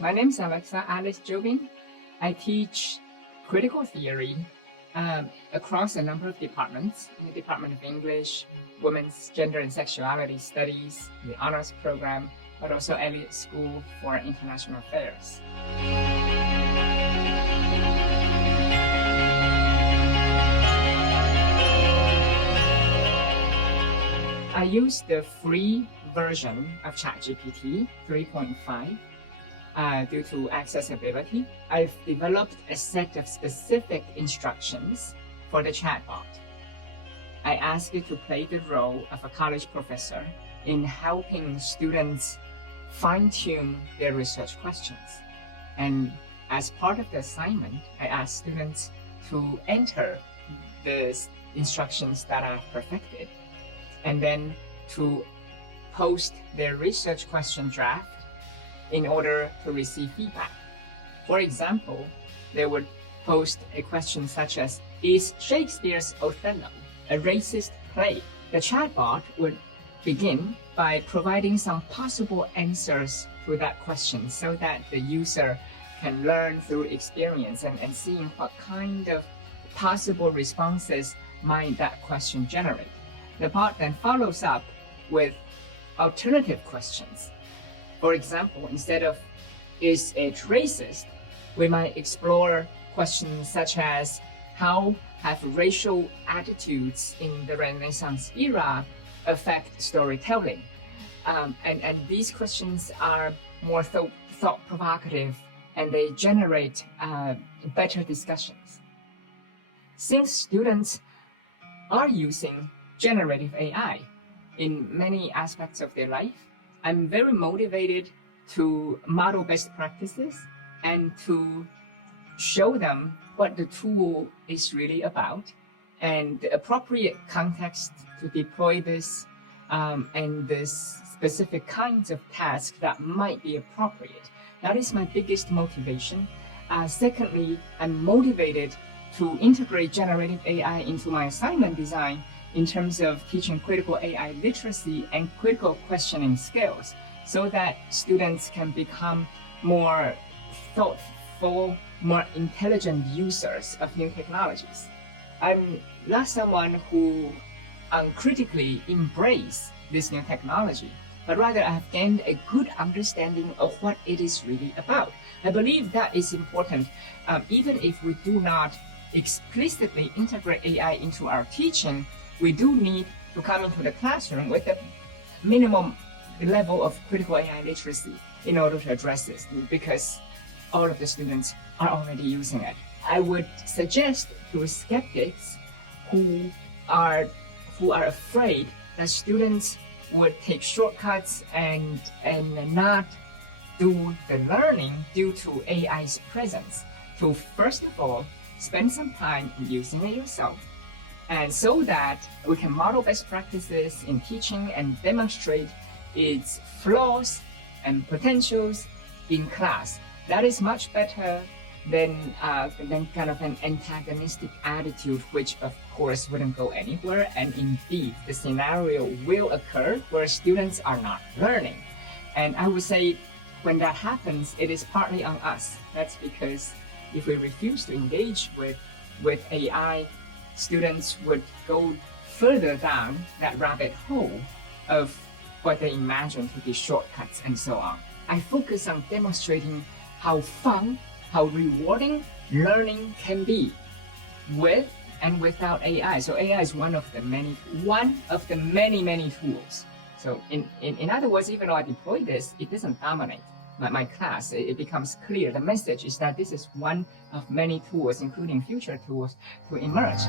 My name is Alice Joubin. I teach critical theory across a number of departments, in the Department of English, Women's Gender and Sexuality Studies, the Honors Program, but also Elliott School for International Affairs. I use the free version of ChatGPT 3.5 due to accessibility. I've developed a set of specific instructions for the chatbot. I ask it to play the role of a college professor in helping students fine-tune their research questions. And as part of the assignment, I ask students to enter the instructions that I've perfected, and then to post their research question draft in order to receive feedback. For example, they would post a question such as, is Shakespeare's Othello a racist play? The chatbot would begin by providing some possible answers to that question so that the user can learn through experience and seeing what kind of possible responses might that question generate. The bot then follows up with alternative questions. For example, instead of, is it racist? We might explore questions such as, how have racial attitudes in the Renaissance era affect storytelling? And these questions are more thought-provocative, and they generate better discussions. Since students are using generative AI in many aspects of their life, I'm very motivated to model best practices and to show them what the tool is really about and the appropriate context to deploy this and the specific kinds of tasks that might be appropriate. That is my biggest motivation. Secondly, I'm motivated to integrate generative AI into my assignment design in terms of teaching critical AI literacy and critical questioning skills so that students can become more thoughtful, more intelligent users of new technologies. I'm not someone who uncritically embrace this new technology, but rather I have gained a good understanding of what it is really about. I believe that is important, even if we do not explicitly integrate AI into our teaching. We do need to come into the classroom with a minimum level of critical AI literacy in order to address this, because all of the students are already using it. I would suggest to skeptics who are afraid that students would take shortcuts and not do the learning due to AI's presence, to first of all spend some time using it yourself, and so that we can model best practices in teaching and demonstrate its flaws and potentials in class. That is much better than kind of an antagonistic attitude, which of course wouldn't go anywhere. And indeed, the scenario will occur where students are not learning. And I would say when that happens, it is partly on us. That's because if we refuse to engage with AI, students would go further down that rabbit hole of what they imagine to be shortcuts and so on. I focus on demonstrating how fun, how rewarding learning can be with and without AI. So AI is one of the many tools. So in other words, even though I deploy this, it doesn't dominate my class. It becomes clear. The message is that this is one of many tools, including future tools, to emerge.